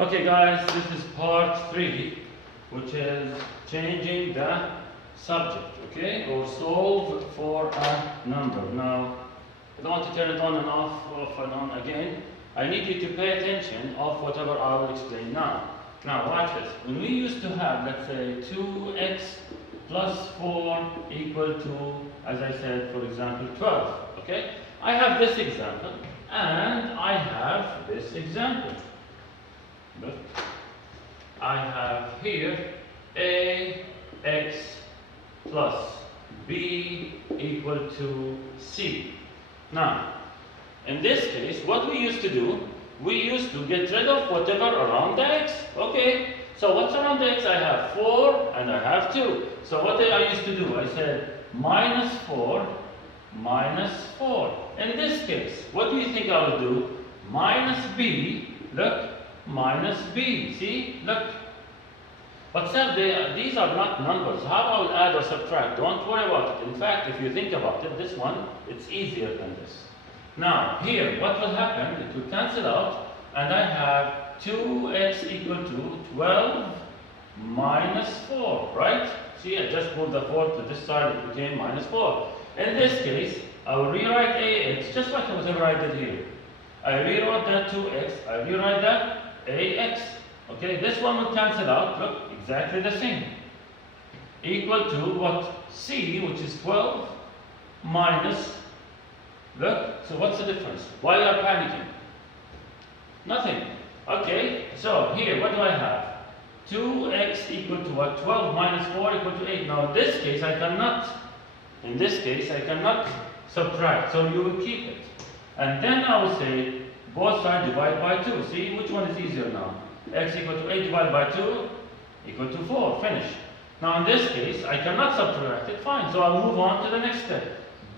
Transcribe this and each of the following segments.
Okay guys, this is part 3, which is changing the subject, okay? Or solve for a number. Now, I don't want to turn it on and off and on again. I need you to pay attention of whatever I will explain now. Now, watch this. When we used to have, let's say, 2x plus 4 equal to, as I said, for example, 12, okay? I have this example, and I have this example. Look, I have here ax plus b equal to c. Now, in this case, what we used to do, we used to get rid of whatever around the x. Okay, so what's around the x? I have 4 and I have 2. So what I used to do, I said minus 4, minus 4. In this case, what do you think I will do? Minus b, look, minus b, see, look. But sir, these are not numbers. How I will add or subtract? Don't worry about it. In fact, if you think about it, this one, it's easier than this. Now, here, what will happen? It will cancel out, and I have 2x equal to 12 minus 4, right? See, I just moved the 4 to this side, it became minus 4. In this case, I will rewrite ax just like whatever I did here. I rewrite that 2x, I rewrite that ax. Okay, this one will cancel out, look, exactly the same. Equal to what? C, which is 12, minus, look, so what's the difference? Why are you panicking? Nothing. Okay, so here, what do I have? 2x equal to what? 12 minus 4 equal to 8. Now, in this case, I cannot subtract, so you will keep it. And then I will say, both sides divide by 2. See, which one is easier now? X equal to 8 divided by 2 equal to 4. Finish. Now in this case, I cannot subtract it. Fine. So I'll move on to the next step.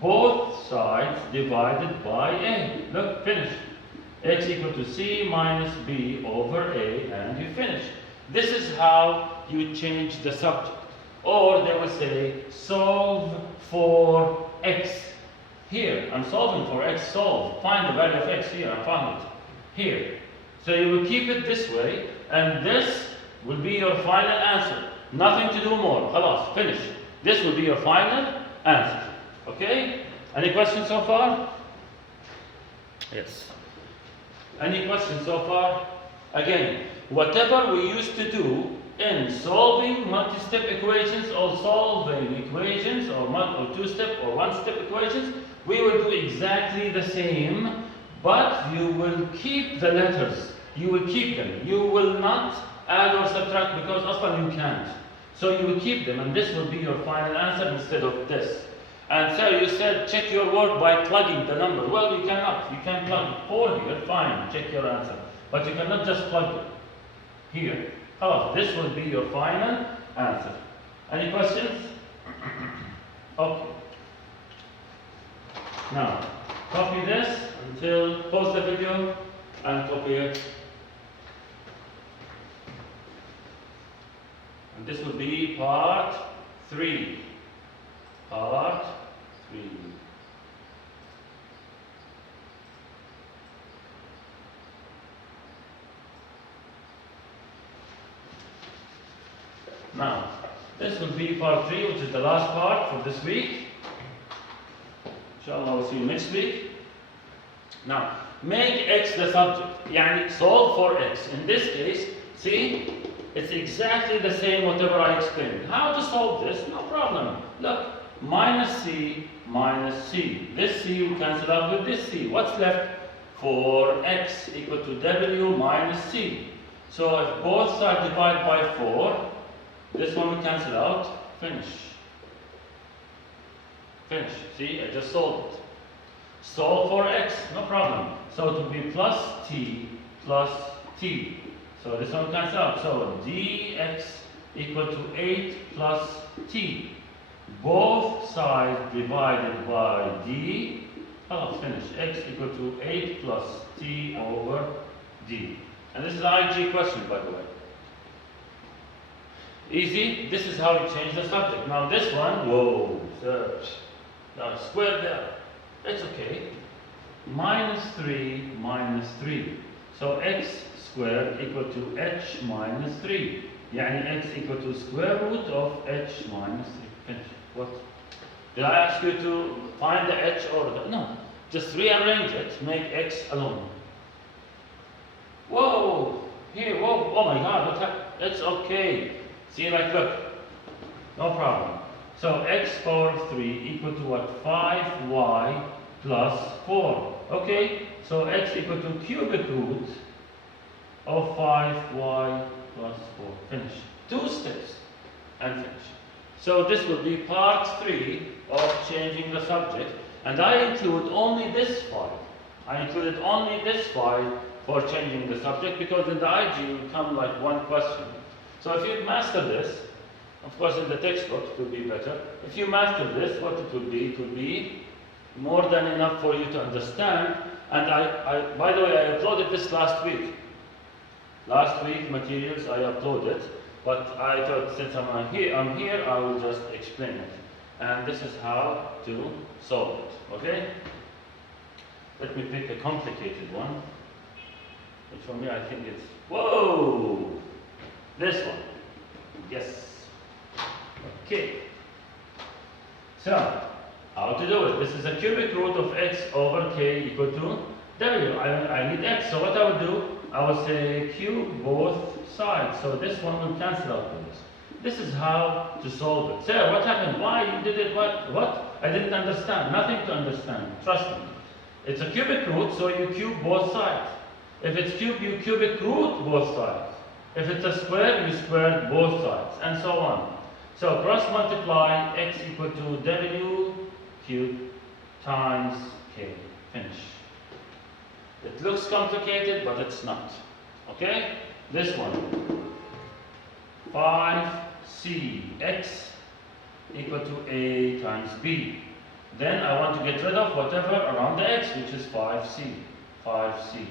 Both sides divided by a. Look, finish. X equal to c minus b over a, and you finish. This is how you change the subject. Or they will say, solve for x. Here, I'm solving for x, solve. Find the value of x here, I found it. Here. So you will keep it this way, and this will be your final answer. Nothing to do more. Halas, finish. This will be your final answer. Okay? Any questions so far? Yes. Any questions so far? Again, whatever we used to do in solving multi-step equations or solving equations or two-step or one-step equations, we will do exactly the same, but you will keep the letters. You will keep them. You will not add or subtract because often you can't. So you will keep them, and this will be your final answer instead of this. And sir, you said check your work by plugging the number. Well, you cannot. You can plug 4 here, fine, check your answer. But you cannot just plug it here. Oh, this will be your final answer. Any questions? Okay. Now, copy this until pause the video and copy it. And this will be part 3. Part 3. Now, this will be part 3, which is the last part for this week. Inshallah, I'll see you next week. Now, make x the subject. Yani, solve for x. In this case, see, it's exactly the same whatever I explained. How to solve this? No problem. Look, minus c minus c. This c will cancel out with this c. What's left? 4x equal to w minus c. So if both sides divide by 4, this one will cancel out. Finish. Finish. See, I just solved it. Solve for x, no problem. So it will be plus t plus t. So this one cancels out. So dx equal to 8 plus t. Both sides divided by d. Oh, finish. X equal to 8 plus t over d. And this is an IG question, by the way. Easy. This is how you change the subject. Now this one, whoa, search. Now square there. It's okay. Minus 3 minus 3. So x squared equal to h minus 3. يعني x equal to square root of h minus 3. Finish. What? Did I ask you to find the h or the... No. Just rearrange it, make x alone. Whoa! Here, whoa, oh my god, what happened? It's okay. See, like, look. No problem. So x power of 3 equal to what? 5y plus 4. Okay? So x equal to cubic root of 5y plus 4. Finish. 2 steps and finish. So this will be part 3 of changing the subject. And I include only this file. I included only this file for changing the subject because in the IG will come like one question. So if you master this, of course in the textbook it will be better. If you master this, what it will be more than enough for you to understand. And by the way, I uploaded this last week. Last week materials I uploaded, but I thought since I'm here, I will just explain it. And this is how to solve it, okay? Let me pick a complicated one. Which for me I think it's, whoa! This one, yes. Okay. So, how to do it? This is a cubic root of x over k equal to w. I need x, so what I would do, I would say cube both sides. So this one will cancel out with this. This is how to solve it. Sir, what happened? Why you did it? What? I didn't understand. Nothing to understand. Trust me. It's a cubic root, so you cube both sides. If it's cube, you cubic root both sides. If it's a square, you square both sides, and so on. So cross multiply x equal to w cubed times k. Finish. It looks complicated, but it's not. Okay? This one. 5cx equal to a times b. Then I want to get rid of whatever around the x, which is 5c. 5c.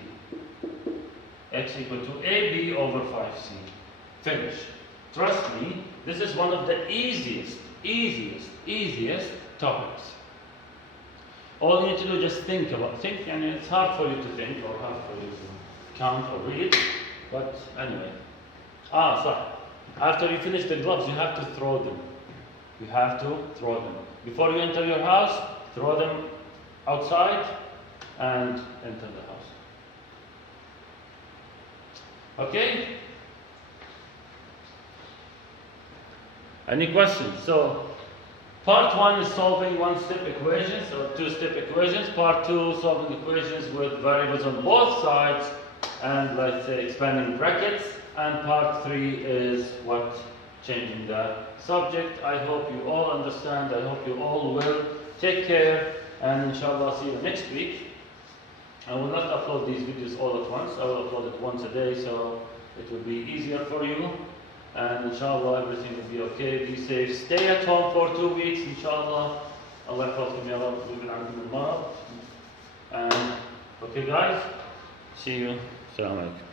X equal to ab over 5c. Finish. Trust me, this is one of the easiest topics. All you need to do is just think, and it's hard for you to think or hard for you to count or read, but anyway. Sorry. After you finish the gloves, you have to throw them. You have to throw them. Before you enter your house, throw them outside and enter the house. Okay? Any questions? So, part 1 is solving one-step equations or two-step equations. Part 2, solving equations with variables on both sides and, let's say, expanding brackets. And part 3 is what? Changing the subject. I hope you all understand. I hope you all will. Take care, and inshallah see you next week. I will not upload these videos all at once. I will upload it once a day, so it will be easier for you. And inshallah everything will be okay. Be safe. Stay at home for 2 weeks, inshallah. Allah يحفظكم يا رب ويبعد عنكم المرض. And okay guys, see you. Assalamu alaikum.